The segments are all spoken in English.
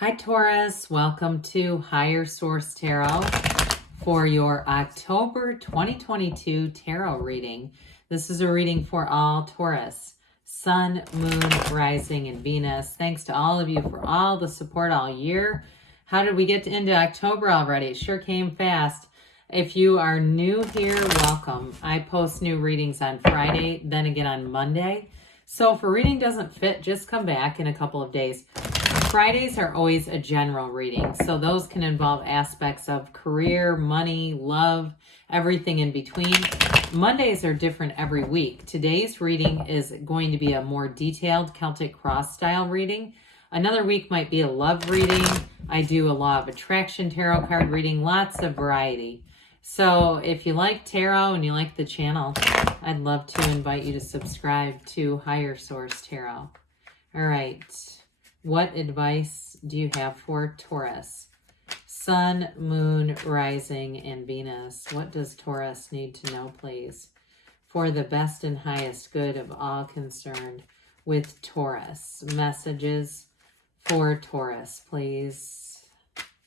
Hi Taurus, welcome to Higher Source Tarot for your October 2022 tarot reading. This is a reading for all Taurus, Sun, Moon, Rising, and Venus. Thanks to all of you for all the support all year. How did we get into October already? It sure came fast. If you are new here, welcome. I post new readings on Friday, then again on Monday. So if a reading doesn't fit, just come back in a couple of days. Fridays are always a general reading, so those can involve aspects of career, money, love, everything in between. Mondays are different every week. Today's reading is going to be a more detailed Celtic cross style reading. Another week might be a love reading. I do a law of attraction tarot card reading, lots of variety. So if you like tarot and you like the channel, I'd love to invite you to subscribe to Higher Source Tarot. All right. What advice do you have for Taurus? Sun, Moon, Rising, and Venus. What does Taurus need to know, please? For the best and highest good of all concerned with Taurus. Messages for Taurus, please.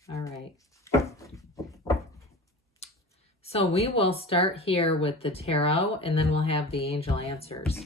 All right. So we will start here with the tarot, and then we'll have the angel answers.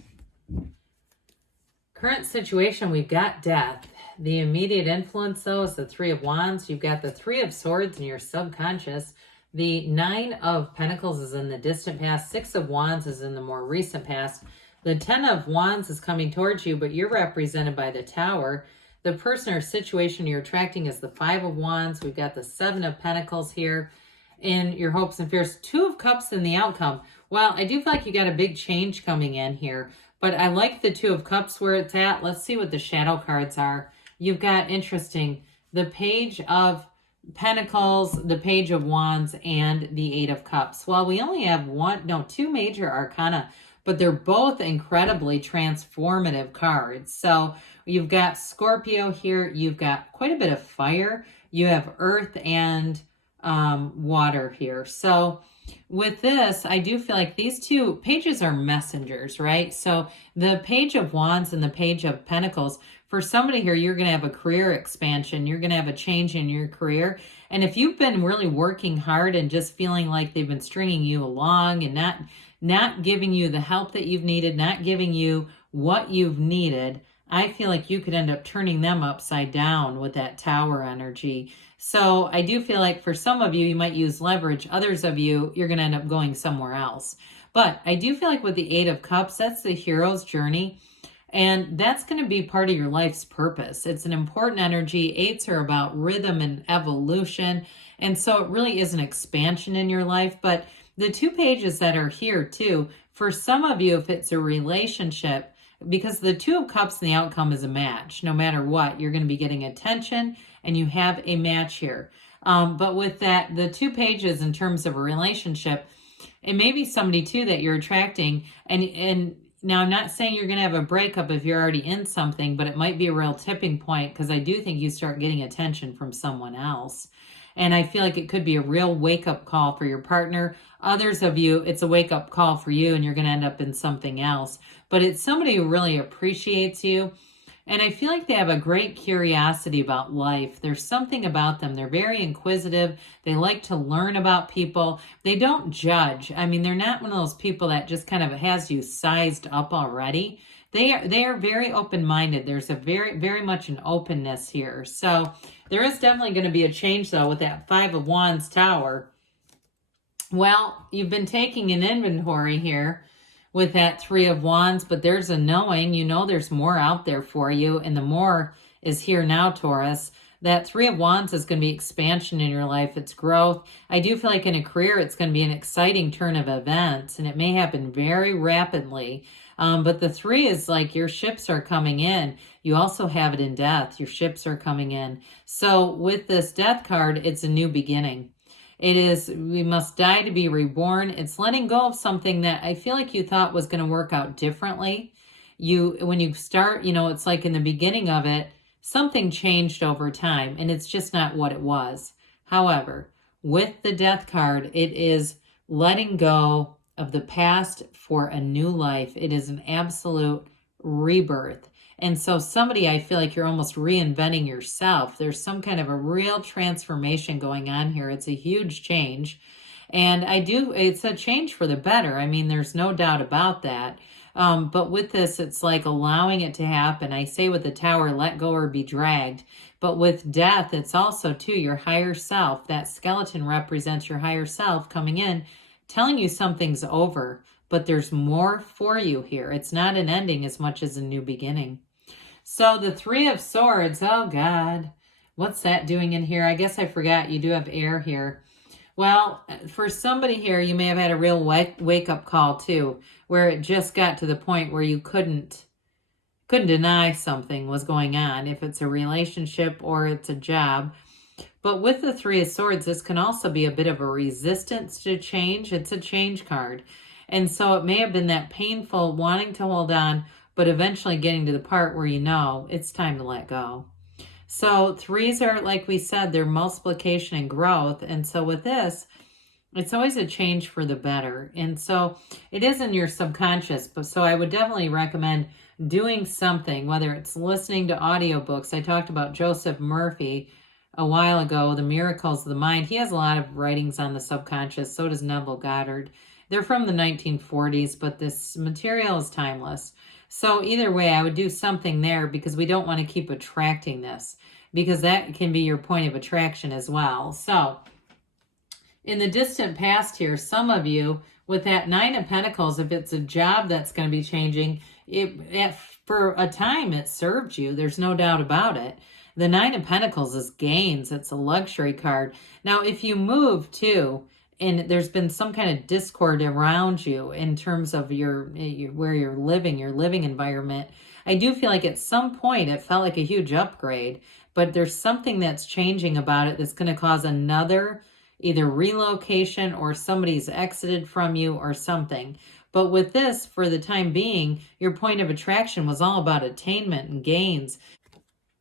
Current situation, we've got death. The immediate influence, though, is the Three of Wands. You've got the Three of Swords in your subconscious. The Nine of Pentacles is in the distant past. Six of Wands is in the more recent past. The Ten of Wands is coming towards you, but you're represented by the Tower. The person or situation you're attracting is the Five of Wands. We've got the Seven of Pentacles here in your hopes and fears. Two of Cups in the outcome. Well, I do feel like you got a big change coming in here, but I like the Two of Cups where it's at. Let's see what the shadow cards are. You've got, interesting, the Page of Pentacles, the Page of Wands, and the Eight of Cups. Well, we only have two major arcana, but they're both incredibly transformative cards. So you've got Scorpio here. You've got quite a bit of fire. You have earth and water here. So with this, I do feel like these two pages are messengers, right? So the Page of Wands and the Page of Pentacles, for somebody here, you're going to have a career expansion. You're going to have a change in your career. And if you've been really working hard and just feeling like they've been stringing you along and not giving you the help that you've needed, not giving you what you've needed, I feel like you could end up turning them upside down with that Tower energy. So I do feel like for some of you, you might use leverage. Others of you, you're going to end up going somewhere else. But I do feel like with the Eight of Cups, that's the hero's journey. And that's going to be part of your life's purpose. It's an important energy. Eights are about rhythm and evolution. And so it really is an expansion in your life. But the two pages that are here too, for some of you, if it's a relationship, because the Two of Cups and the outcome is a match. No matter what, you're going to be getting attention and you have a match here. But with that, the two pages in terms of a relationship, it may be somebody too that you're attracting. And now I'm not saying you're going to have a breakup if you're already in something, but it might be a real tipping point because I do think you start getting attention from someone else. And I feel like it could be a real wake-up call for your partner. Others of you, it's a wake-up call for you and you're going to end up in something else. But it's somebody who really appreciates you. And I feel like they have a great curiosity about life. There's something about them. They're very inquisitive. They like to learn about people. They don't judge. I mean, they're not one of those people that just kind of has you sized up already. They are very open-minded. There's a very, very much an openness here. So there is definitely going to be a change, though, with that Five of Wands Tower. Well, you've been taking an inventory here with that Three of Wands, but there's a knowing, you know there's more out there for you, and the more is here now, Taurus. That Three of Wands is going to be expansion in your life. It's growth. I do feel like in a career, it's going to be an exciting turn of events, and it may happen very rapidly. But the three is like your ships are coming in. You also have it in death. Your ships are coming in. So with this death card, it's a new beginning. It is, we must die to be reborn. It's letting go of something that I feel like you thought was going to work out differently. When you start, it's like in the beginning of it, something changed over time and it's just not what it was. However, with the death card, it is letting go of the past for a new life. It is an absolute rebirth. And so somebody, I feel like you're almost reinventing yourself. There's some kind of a real transformation going on here. It's a huge change. And it's a change for the better. I mean, there's no doubt about that. But with this, it's like allowing it to happen. I say with the Tower, let go or be dragged. But with death, it's also too your higher self. That skeleton represents your higher self coming in, telling you something's over, but there's more for you here. It's not an ending as much as a new beginning. So the Three of Swords, oh God, what's that doing in here? I guess I forgot you do have air here. Well, for somebody here, you may have had a real wake-up call too, where it just got to the point where you couldn't deny something was going on, if it's a relationship or it's a job. But with the Three of Swords, this can also be a bit of a resistance to change. It's a change card. And so it may have been that painful wanting to hold on, but eventually getting to the part where you know it's time to let go. So threes are, like we said, they're multiplication and growth. And so with this, it's always a change for the better. And so it is in your subconscious. But so I would definitely recommend doing something, whether it's listening to audiobooks. I talked about Joseph Murphy a while ago, The Miracles of the Mind. He has a lot of writings on the subconscious. So does Neville Goddard. They're from the 1940s, but this material is timeless. So either way, I would do something there, because we don't want to keep attracting this, because that can be your point of attraction as well. So in the distant past here, some of you with that Nine of Pentacles, if it's a job that's going to be changing, for a time it served you. There's no doubt about it. The Nine of Pentacles is gains. It's a luxury card. Now, if you move too, and there's been some kind of discord around you in terms of where you're living, your living environment, I do feel like at some point it felt like a huge upgrade, but there's something that's changing about it that's going to cause another either relocation, or somebody's exited from you or something. But with this, for the time being, your point of attraction was all about attainment and gains.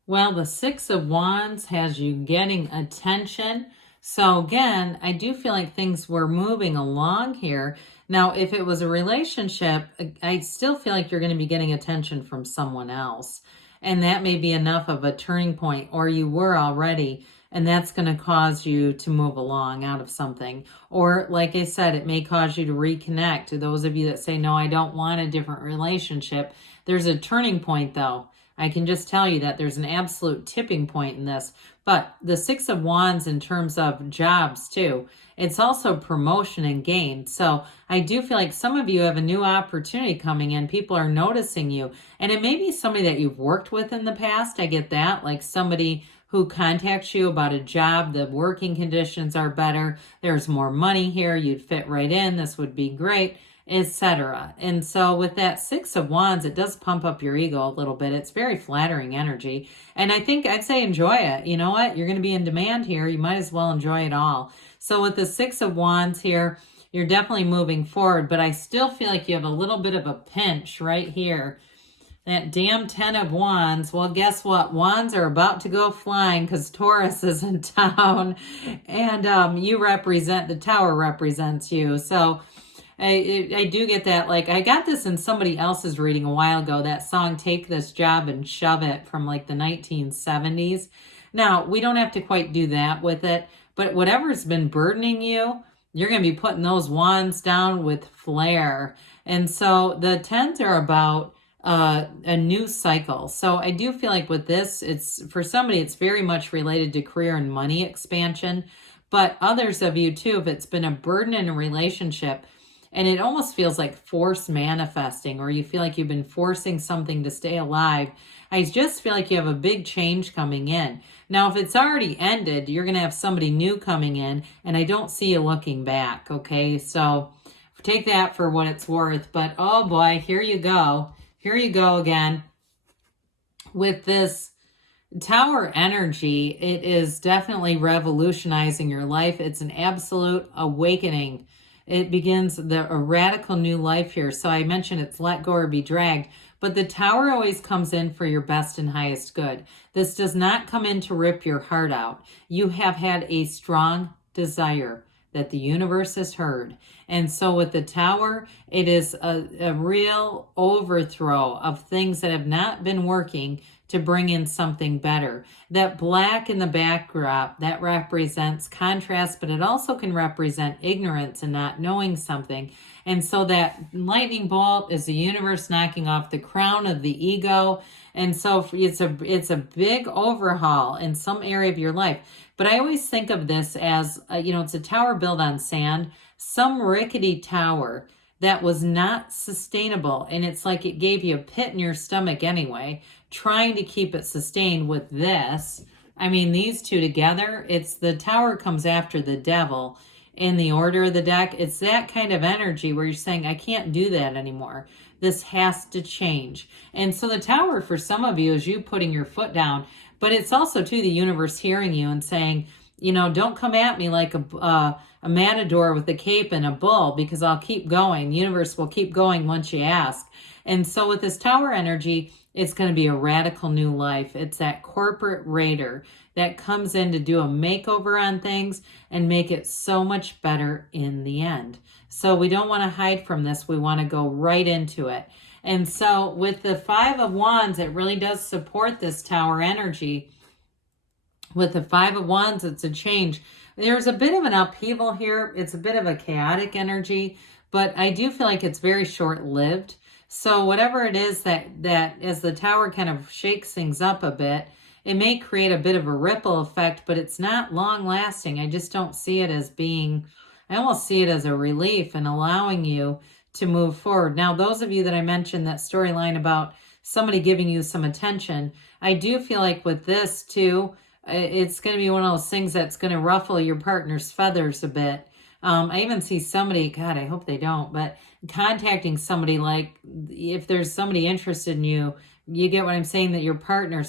Well, the Six of Wands has you getting attention. So again, I do feel like things were moving along here. Now, if it was a relationship, I still feel like you're going to be getting attention from someone else. And that may be enough of a turning point, or you were already, and that's going to cause you to move along out of something. Or like I said, it may cause you to reconnect. To those of you that say, no, I don't want a different relationship, there's a turning point though. I can just tell you that there's an absolute tipping point in this. But the Six of Wands in terms of jobs too, it's also promotion and gain. So I do feel like some of you have a new opportunity coming in. People are noticing you. And it may be somebody that you've worked with in the past. I get that. Like somebody who contacts you about a job, the working conditions are better, there's more money here, you'd fit right in, this would be great, etc. And so with that Six of Wands, it does pump up your ego a little bit. It's very flattering energy. And I think I'd say enjoy it. You know what? You're going to be in demand here. You might as well enjoy it all. So with the Six of Wands here, you're definitely moving forward, but I still feel like you have a little bit of a pinch right here. That damn Ten of Wands. Well, guess what? Wands are about to go flying because Taurus is in town. And you represent, the Tower represents you. So I do get that. Like, I got this in somebody else's reading a while ago. That song, Take This Job and Shove It, from like the 1970s. Now, we don't have to quite do that with it. But whatever's been burdening you, you're going to be putting those wands down with flair. And so the tens are about a new cycle. So I do feel like with this, it's for somebody, it's very much related to career and money expansion. But others of you too, if it's been a burden in a relationship, and it almost feels like force manifesting, or you feel like you've been forcing something to stay alive, I just feel like you have a big change coming in. Now, if it's already ended, you're going to have somebody new coming in, and I don't see you looking back, okay? So take that for what it's worth. But oh boy, here you go. Here you go again. With this Tower energy, it is definitely revolutionizing your life. It's an absolute awakening. It begins a radical new life here. So I mentioned it's let go or be dragged, but the Tower always comes in for your best and highest good. This does not come in to rip your heart out. You have had a strong desire. that the universe has heard. And so with the Tower, it is a real overthrow of things that have not been working to bring in something better. That black in the backdrop, that represents contrast, but it also can represent ignorance and not knowing something. And so that lightning bolt is the universe knocking off the crown of the ego. And so it's a big overhaul in some area of your life. But I always think of this as, it's a tower built on sand, some rickety tower that was not sustainable. And it's like it gave you a pit in your stomach anyway, trying to keep it sustained with this. I mean, these two together, it's the Tower comes after the Devil in the order of the deck. It's that kind of energy where you're saying, I can't do that anymore. This has to change. And so the Tower for some of you is you putting your foot down, but it's also too the universe hearing you and saying, don't come at me like a matador with a cape and a bull, because I'll keep going. The universe will keep going once you ask. And so with this Tower energy, it's going to be a radical new life. It's that corporate raider that comes in to do a makeover on things and make it so much better in the end. So we don't want to hide from this. We want to go right into it. And so with the Five of Wands, it really does support this Tower energy. With the Five of Wands, it's a change. There's a bit of an upheaval here. It's a bit of a chaotic energy, but I do feel like it's very short-lived. So whatever it is that as the Tower kind of shakes things up a bit, it may create a bit of a ripple effect, but it's not long lasting. I just don't see it as being, I almost see it as a relief and allowing you to move forward. Now, those of you that I mentioned that storyline about somebody giving you some attention, I do feel like with this too, it's going to be one of those things that's going to ruffle your partner's feathers a bit. I even see somebody, God, I hope they don't, but contacting somebody, like if there's somebody interested in you, you get what I'm saying, that your partner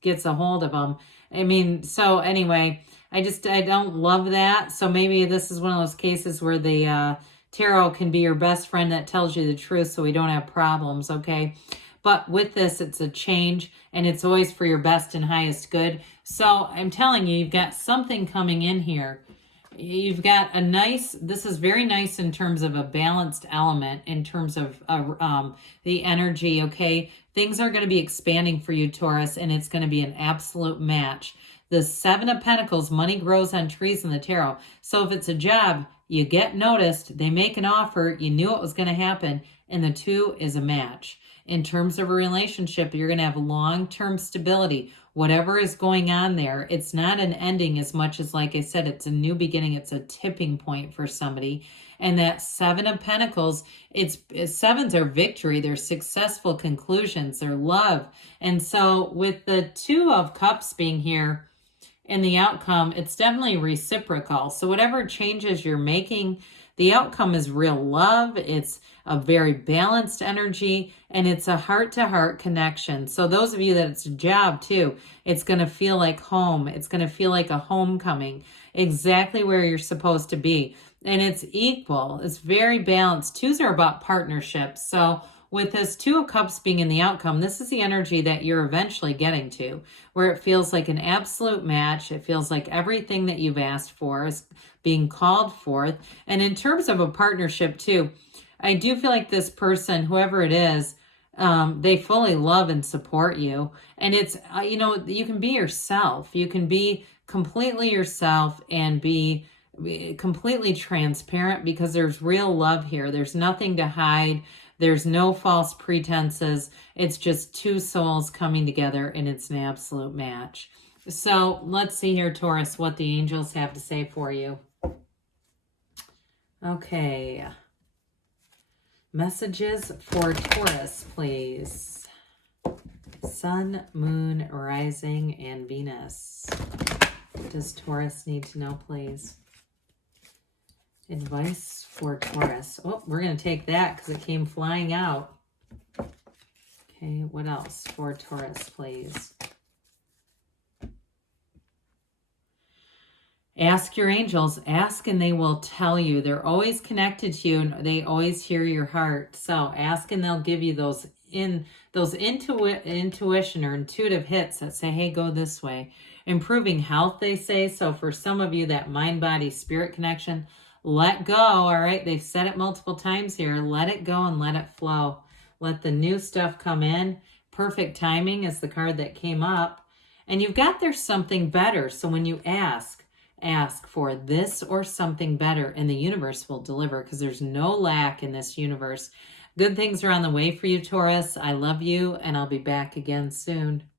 gets a hold of them. I mean, so anyway, I don't love that. So maybe this is one of those cases where the tarot can be your best friend that tells you the truth so we don't have problems, okay? But with this, it's a change, and it's always for your best and highest good. So I'm telling you, you've got something coming in here. You've got this is very nice in terms of a balanced element, in terms of the energy, okay? Things are going to be expanding for you, Taurus, and it's going to be an absolute match. The Seven of Pentacles, money grows on trees in the tarot. So if it's a job, you get noticed, they make an offer, you knew it was going to happen, and the two is a match. In terms of a relationship, you're going to have long-term stability. Whatever is going on there, it's not an ending as much as, like I said, it's a new beginning. It's a tipping point for somebody. And that Seven of Pentacles, sevens are victory. They're successful conclusions. They're love. And so with the Two of Cups being here in the outcome, it's definitely reciprocal. So whatever changes you're making, the outcome is real love. It's a very balanced energy, and it's a heart-to-heart connection. So those of you that it's a job too, it's going to feel like home. It's going to feel like a homecoming, exactly where you're supposed to be. And it's equal. It's very balanced. Twos are about partnerships. So with this Two of Cups being in the outcome, this is the energy that you're eventually getting to, where it feels like an absolute match. It feels like everything that you've asked for is being called forth. And in terms of a partnership too, I do feel like this person, whoever it is, they fully love and support you. And it's, you can be yourself. You can be completely yourself and be completely transparent, because there's real love here. There's nothing to hide. There's no false pretenses. It's just two souls coming together, and it's an absolute match. So let's see here, Taurus, what the angels have to say for you. Okay. Messages for Taurus, please. Sun, Moon, Rising, and Venus. What does Taurus need to know, please? Advice for Taurus. Oh, we're going to take that because it came flying out. Okay, what else for Taurus, please? Ask your angels. Ask and they will tell you. They're always connected to you, and they always hear your heart. So ask and they'll give you those those intuition or intuitive hits that say, hey, go this way. Improving health, they say. So for some of you, that mind, body, spirit connection, let go. All right. They've said it multiple times here. Let it go and let it flow. Let the new stuff come in. Perfect timing is the card that came up. And you've got there's something better. So when you ask for this or something better, and the universe will deliver, because there's no lack in this universe. Good things are on the way for you, Taurus. I love you, and I'll be back again soon.